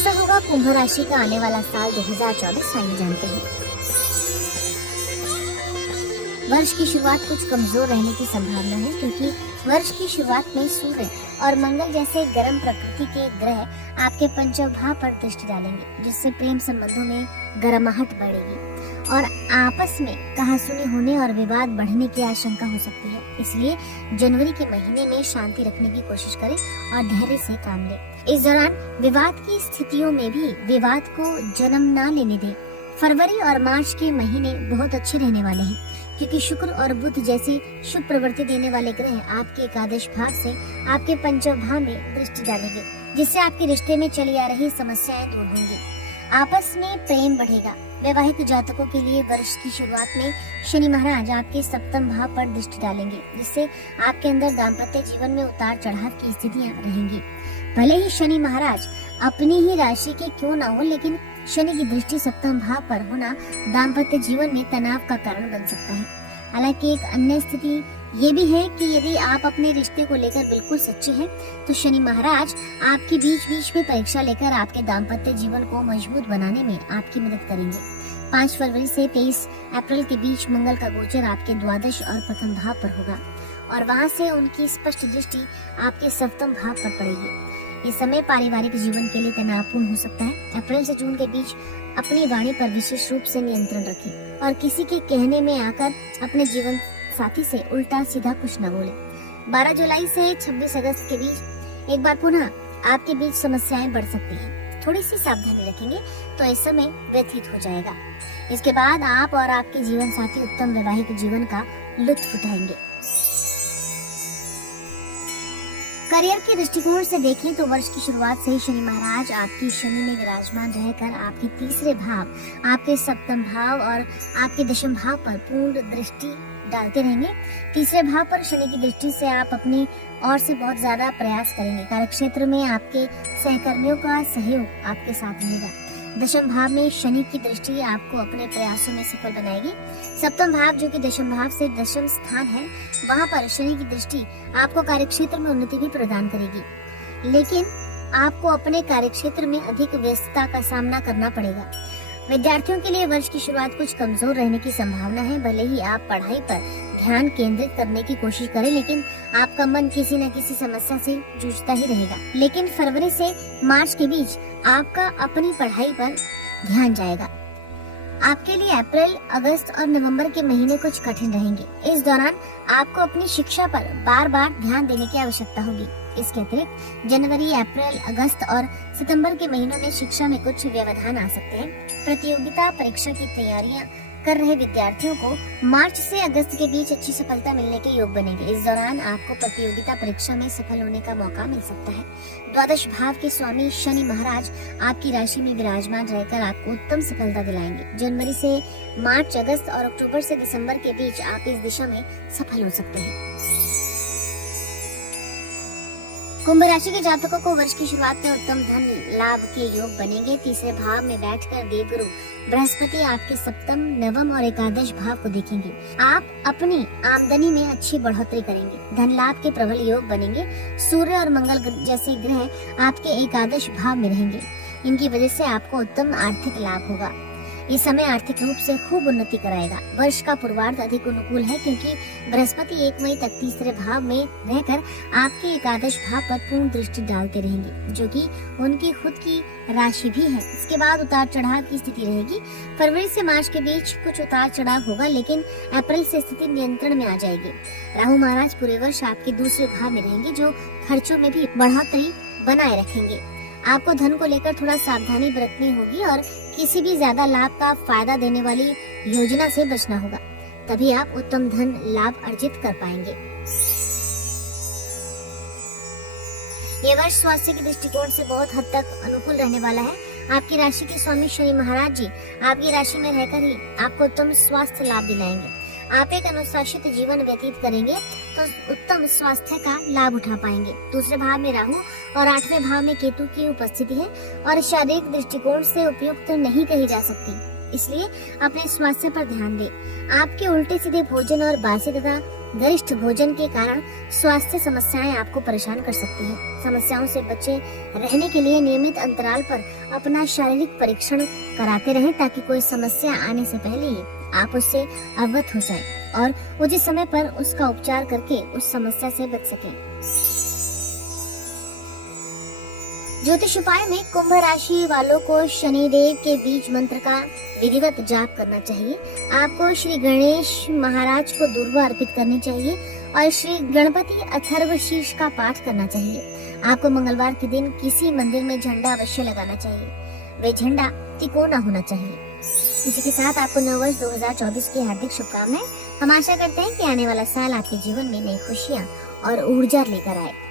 कैसा होगा कुंभ राशि का आने वाला साल 2024, आइए जानते हैं। वर्ष की शुरुआत कुछ कमजोर रहने की संभावना है, क्योंकि वर्ष की शुरुआत में सूर्य और मंगल जैसे गर्म प्रकृति के ग्रह आपके पंचम भाव पर दृष्टि डालेंगे, जिससे प्रेम संबंधों में गर्माहट बढ़ेगी और आपस में कहासुनी होने और विवाद बढ़ने की आशंका हो सकती है। इसलिए जनवरी के महीने में शांति रखने की कोशिश करें और धैर्य से काम लें। इस दौरान विवाद की स्थितियों में भी विवाद को जन्म न लेने दें। फरवरी और मार्च के महीने बहुत अच्छे रहने वाले हैं, क्योंकि शुक्र और बुध जैसे शुभ प्रवृत्ति देने वाले ग्रह आपके एकादश भाव से आपके पंचम भाव में दृष्टि डालेंगे, जिससे आपके रिश्ते में चली आ रही समस्याएं दूर होंगी। आपस में प्रेम बढ़ेगा। वैवाहिक जातकों के लिए वर्ष की शुरुआत में शनि महाराज आपके सप्तम भाव पर दृष्टि डालेंगे, जिससे आपके अंदर दाम्पत्य जीवन में उतार चढ़ाव की स्थितियां रहेंगी। भले ही शनि महाराज अपनी ही राशि के क्यों ना हो, लेकिन शनि की दृष्टि सप्तम भाव पर होना दाम्पत्य जीवन में तनाव का कारण बन सकता है। हालांकि एक अन्य स्थिति ये भी है कि यदि आप अपने रिश्ते को लेकर बिल्कुल सच्चे हैं, तो शनि महाराज आपकी बीच बीच में परीक्षा लेकर आपके दाम्पत्य जीवन को मजबूत बनाने में आपकी मदद करेंगे। 5 फरवरी से 23 अप्रैल के बीच मंगल का गोचर आपके द्वादश और प्रथम भाव पर होगा और वहां से उनकी स्पष्ट दृष्टि आपके सप्तम भाव पर पड़ेगी। इस समय पारिवारिक जीवन के लिए तनावपूर्ण हो सकता है। अप्रैल से जून के बीच अपनी वाणी पर विशेष रूप से नियंत्रण रखें और किसी के कहने में आकर अपने जीवन साथी से उल्टा सीधा कुछ न बोले। 12 जुलाई से 26 अगस्त के बीच एक बार पुनः आपके बीच समस्याएं बढ़ सकती हैं। थोड़ी सी सावधानी रखेंगे तो इस समय व्यतीत हो जाएगा। इसके बाद आप और आपके जीवन साथी उत्तम वैवाहिक जीवन का लुत्फ उठाएंगे। करियर के दृष्टिकोण से देखें तो वर्ष की शुरुआत से ही शनि महाराज आपकी शनि में विराजमान रहकर आपके तीसरे भाव, आपके सप्तम भाव और आपके दशम भाव पर पूर्ण दृष्टि डालते रहेंगे। तीसरे भाव पर शनि की दृष्टि से आप अपनी ओर से बहुत ज्यादा प्रयास करेंगे। कार्यक्षेत्र में आपके सहकर्मियों का सहयोग आपके साथ रहेगा। दशम भाव में शनि की दृष्टि आपको अपने प्रयासों में सफल बनाएगी। सप्तम भाव जो कि दशम भाव से दशम स्थान है, वहां पर शनि की दृष्टि आपको कार्यक्षेत्र में उन्नति भी प्रदान करेगी, लेकिन आपको अपने कार्यक्षेत्र में अधिक व्यस्तता का सामना करना पड़ेगा। विद्यार्थियों के लिए वर्ष की शुरुआत कुछ कमजोर रहने की संभावना है। भले ही आप पढ़ाई पर ध्यान केंद्रित करने की कोशिश करें, लेकिन आपका मन किसी न किसी समस्या से जूझता ही रहेगा। लेकिन फरवरी से मार्च के बीच आपका अपनी पढ़ाई पर ध्यान जाएगा। आपके लिए अप्रैल, अगस्त और नवंबर के महीने कुछ कठिन रहेंगे। इस दौरान आपको अपनी शिक्षा पर बार बार ध्यान देने की आवश्यकता होगी। इसके अतिरिक्त जनवरी, अप्रैल, अगस्त और सितंबर के महीनों में शिक्षा में कुछ व्यवधान आ सकते हैं। प्रतियोगिता परीक्षा की तैयारियां कर रहे विद्यार्थियों को मार्च से अगस्त के बीच अच्छी सफलता मिलने के योग बनेंगे। इस दौरान आपको प्रतियोगिता परीक्षा में सफल होने का मौका मिल सकता है। द्वादश भाव के स्वामी शनि महाराज आपकी राशि में विराजमान रहकर आपको उत्तम सफलता दिलाएंगे। जनवरी से मार्च, अगस्त और अक्टूबर से दिसंबर के बीच आप इस दिशा में सफल हो सकते हैं। कुंभ राशि के जातकों को वर्ष की शुरुआत में उत्तम धन लाभ के योग बनेंगे। तीसरे भाव में बैठकर देवगुरु बृहस्पति आपके सप्तम, नवम और एकादश भाव को देखेंगे। आप अपनी आमदनी में अच्छी बढ़ोतरी करेंगे। धन लाभ के प्रबल योग बनेंगे। सूर्य और मंगल जैसे ग्रह आपके एकादश भाव में रहेंगे। इनकी वजह से आपको उत्तम आर्थिक लाभ होगा। ये समय आर्थिक रूप से खूब उन्नति कराएगा। वर्ष का पूर्वार्ध अधिक अनुकूल है, क्योंकि बृहस्पति 1 मई तक तीसरे भाव में रहकर आपके एकादश भाव पर पूर्ण दृष्टि डालते रहेंगे, जो कि उनकी खुद की राशि भी है। इसके बाद उतार चढ़ाव की स्थिति रहेगी। फरवरी से मार्च के बीच कुछ उतार चढ़ाव होगा, लेकिन अप्रैल से स्थिति नियंत्रण में आ जाएगी। राहु महाराज पूरे वर्ष आपके दूसरे भाव में रहेंगे, जो खर्चों में भी बढ़ोतरी बनाए रखेंगे। आपको धन को लेकर थोड़ा सावधानी बरतनी होगी और किसी भी ज्यादा लाभ का फायदा देने वाली योजना से बचना होगा, तभी आप उत्तम धन लाभ अर्जित कर पाएंगे। ये वर्ष स्वास्थ्य के दृष्टिकोण से बहुत हद तक अनुकूल रहने वाला है। आपकी राशि के स्वामी शनि महाराज जी आपकी राशि में रहकर ही आपको उत्तम स्वास्थ्य लाभ दिलाएंगे। आप एक अनुशासित जीवन व्यतीत करेंगे तो उत्तम स्वास्थ्य का लाभ उठा पाएंगे। दूसरे भाव में राहु और 8वें भाव में केतु की उपस्थिति है और शारीरिक दृष्टिकोण से उपयुक्त नहीं कही जा सकती, इसलिए अपने स्वास्थ्य पर ध्यान दें। आपके उल्टे सीधे भोजन और बासी तथा गरिष्ठ भोजन के कारण स्वास्थ्य समस्याएं आपको परेशान कर सकती हैं। समस्याओं से बचे रहने के लिए नियमित अंतराल पर अपना शारीरिक परीक्षण कराते रहें ताकि कोई समस्या आने से पहले ही आप उससे अवगत हो जाएं और उचित समय पर उसका उपचार करके उस समस्या से बच सकें। ज्योतिष उपाय में कुंभ राशि वालों को शनिदेव के बीज मंत्र का विधिवत जाप करना चाहिए। आपको श्री गणेश महाराज को दुर्वा अर्पित करनी चाहिए और श्री गणपति अथर्व शीर्ष का पाठ करना चाहिए। आपको मंगलवार के दिन किसी मंदिर में झंडा अवश्य लगाना चाहिए। वे झंडा तिकोना होना चाहिए। इसी के साथ आपको नववर्ष 2024 की हार्दिक शुभकामनाएं। हम आशा करते हैं कि आने वाला साल आपके जीवन में नई खुशियाँ और ऊर्जा लेकर आए।